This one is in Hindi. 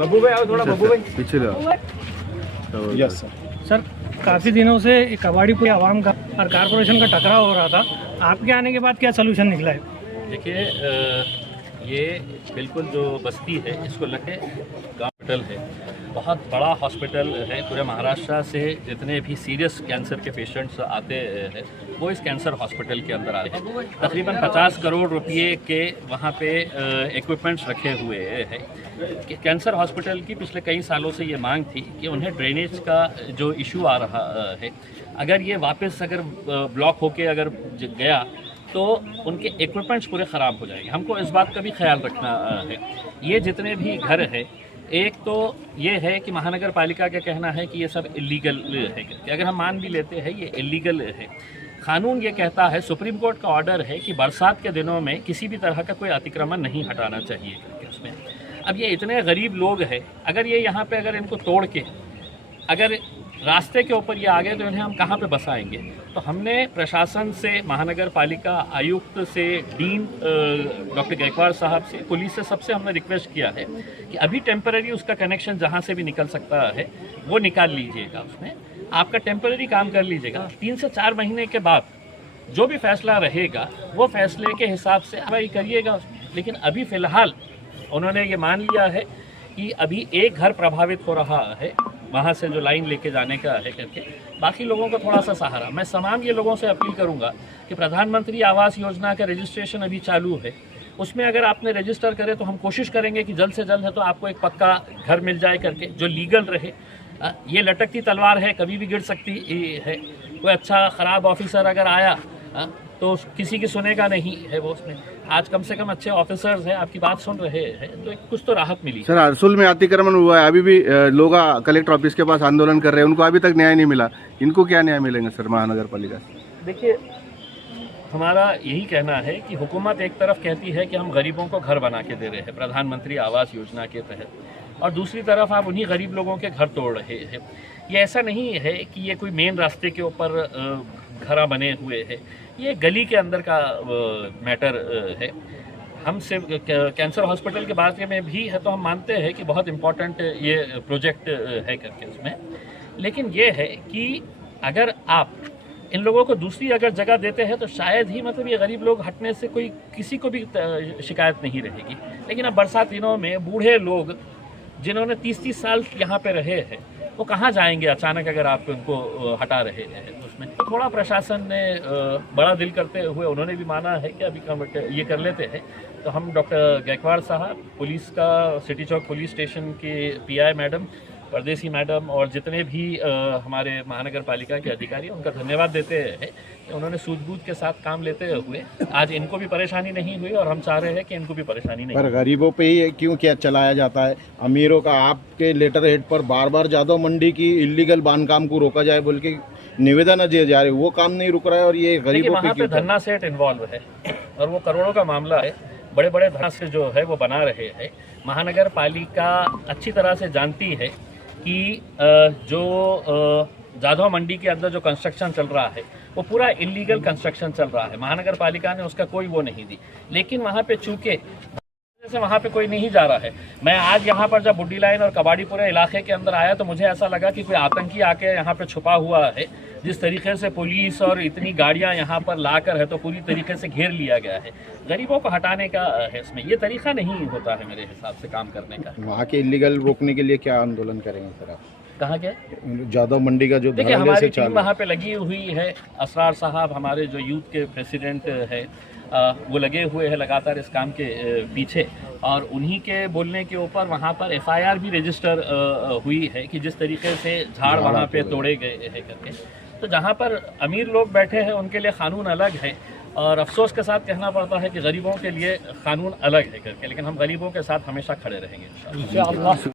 बब्बू भाई आओ थोड़ा, बब्बू भाई पीछे यस सर, काफ़ी दिनों से कबाड़ीपुर आवाम का और कारपोरेशन का टकराव हो रहा था, आपके आने के बाद क्या सलूशन निकला है? देखिए, ये बिल्कुल जो बस्ती है इसको लगे हॉस्पिटल है, बहुत बड़ा हॉस्पिटल है। पूरे महाराष्ट्र से जितने भी सीरियस कैंसर के पेशेंट्स आते हैं वो इस कैंसर हॉस्पिटल के अंदर आते हैं। तकरीबन 50 करोड़ रुपए के वहाँ पे इक्विपमेंट्स रखे हुए हैं। कैंसर हॉस्पिटल की पिछले कई सालों से ये मांग थी कि उन्हें ड्रेनेज का जो इशू आ रहा है, अगर ये वापस अगर ब्लॉक होके अगर गया तो उनके इक्विपमेंट्स पूरे ख़राब हो जाएंगे। हमको इस बात का भी ख्याल रखना है। ये जितने भी घर हैं, एक तो ये है कि महानगर पालिका का कहना है कि ये सब इलीगल है, कि अगर हम मान भी लेते हैं ये इलीगल है। कानून ये कहता है, सुप्रीम कोर्ट का ऑर्डर है कि बरसात के दिनों में किसी भी तरह का कोई अतिक्रमण नहीं हटाना चाहिए करके उसमें। अब ये इतने गरीब लोग हैं, अगर ये यहाँ पे अगर इनको तोड़ के अगर रास्ते के ऊपर ये आ गए तो इन्हें हम कहाँ पे बसाएंगे? तो हमने प्रशासन से, महानगर पालिका आयुक्त से, डीन डॉक्टर गायकवाड़ साहब से, पुलिस से, सबसे हमने रिक्वेस्ट किया है कि अभी टेम्पररी उसका कनेक्शन जहाँ से भी निकल सकता है वो निकाल लीजिएगा, उसमें आपका टेम्पररी काम कर लीजिएगा। 3 से 4 महीने के बाद जो भी फैसला रहेगा वो फैसले के हिसाब से कार्रवाई करिएगा। लेकिन अभी फ़िलहाल उन्होंने ये मान लिया है कि अभी एक घर प्रभावित हो रहा है वहाँ से जो लाइन लेके जाने का है करके, बाकी लोगों को थोड़ा सा सहारा। मैं तमाम ये लोगों से अपील करूँगा कि प्रधानमंत्री आवास योजना का रजिस्ट्रेशन अभी चालू है, उसमें अगर आपने रजिस्टर करे तो हम कोशिश करेंगे कि जल्द से जल्द है तो आपको एक पक्का घर मिल जाए करके, जो लीगल रहे। ये लटकती तलवार है, कभी भी गिर सकती है। कोई अच्छा ख़राब ऑफिसर अगर आया तो किसी की सुनेगा नहीं है वो उसमें। आज कम से कम अच्छे ऑफिसर्स हैं, आपकी बात सुन रहे हैं, तो कुछ तो राहत मिली। सर, अरसुल में अतिक्रमण हुआ है, अभी भी लोग कलेक्टर ऑफिस के पास आंदोलन कर रहे हैं, उनको अभी तक न्याय नहीं मिला। इनको क्या न्याय मिलेंगे सर महानगर पालिका से? देखिए, हमारा यही कहना है कि हुकूमत एक तरफ कहती है कि हम गरीबों को घर बना के दे रहे हैं प्रधानमंत्री आवास योजना के तहत, और दूसरी तरफ आप उन्हीं गरीब लोगों के घर तोड़ रहे हैं। ये ऐसा नहीं है कि ये कोई मेन रास्ते के ऊपर घर बने हुए हैं, ये गली के अंदर का मैटर है। हम सिर्फ कैंसर हॉस्पिटल के बारे में भी है तो हम मानते हैं कि बहुत इम्पोर्टेंट ये प्रोजेक्ट है करके उसमें, लेकिन ये है कि अगर आप इन लोगों को दूसरी अगर जगह देते हैं तो शायद ही मतलब ये गरीब लोग हटने से कोई किसी को भी शिकायत नहीं रहेगी। लेकिन अब बरसात दिनों में बूढ़े लोग जिन्होंने 30-30 साल यहाँ पे रहे हैं वो कहाँ जाएंगे अचानक अगर आप उनको हटा रहे हैं? उसमें तो थोड़ा प्रशासन ने बड़ा दिल करते हुए उन्होंने भी माना है कि अभी ये कर लेते हैं। तो हम डॉक्टर गायकवाड़ साहब, पुलिस का सिटी चौक पुलिस स्टेशन के पीआई मैडम, परदेसी मैडम और जितने भी हमारे महानगर पालिका के अधिकारी उनका धन्यवाद देते हैं कि उन्होंने सूझबूझ के साथ काम लेते हुए आज इनको भी परेशानी नहीं हुई, और हम चाह रहे हैं कि इनको भी परेशानी नहीं। पर गरीबों पे ही क्यों क्या चलाया जाता है? अमीरों का आपके लेटर हेड पर बार बार जादव मंडी की इलीगल बांधकाम को रोका जाए बोल के निवेदन दिए जा रहे, वो काम नहीं रुक रहा है, और ये गरीबों पे धन्ना सेठ इन्वॉल्व है और वो करोड़ों का मामला है। बड़े बड़े धन्ना से जो है वो बना रहे हैं। महानगर पालिका अच्छी तरह से जानती है कि जो जादव मंडी के अंदर जो कंस्ट्रक्शन चल रहा है वो पूरा इलीगल कंस्ट्रक्शन चल रहा है। महानगर पालिका ने उसका कोई वो नहीं दी, लेकिन वहाँ पे चूंकि से वहाँ पे कोई नहीं जा रहा है। मैं आज यहाँ पर जब बुड्डी लाइन और कबाड़ीपुरा इलाके के अंदर आया तो मुझे ऐसा लगा कि कोई आतंकी आके यहाँ पे छुपा हुआ है। जिस तरीके से पुलिस और इतनी गाड़ियाँ यहाँ पर लाकर है तो पूरी तरीके से घेर लिया गया है। गरीबों को हटाने का है इसमें, ये तरीका नहीं होता है मेरे हिसाब से काम करने का। वहाँ के इलीगल रोकने के लिए क्या आंदोलन करेंगे सर आप? कहाँ के? जादव मंडी का जो देखिए, हमारी टीम वहाँ पे लगी हुई है। असरार साहब हमारे जो यूथ के प्रेसिडेंट है वो लगे हुए हैं लगातार इस काम के पीछे, और उन्हीं के बोलने के ऊपर वहाँ पर एफआईआर भी रजिस्टर हुई है कि जिस तरीके से झाड़ वहाँ पे तोड़े गए हैं करके। तो जहाँ पर अमीर लोग बैठे हैं उनके लिए कानून अलग है, और अफसोस के साथ कहना पड़ता है कि गरीबों के लिए कानून अलग है करके, लेकिन हम गरीबों के साथ हमेशा खड़े रहेंगे इंशाअल्लाह।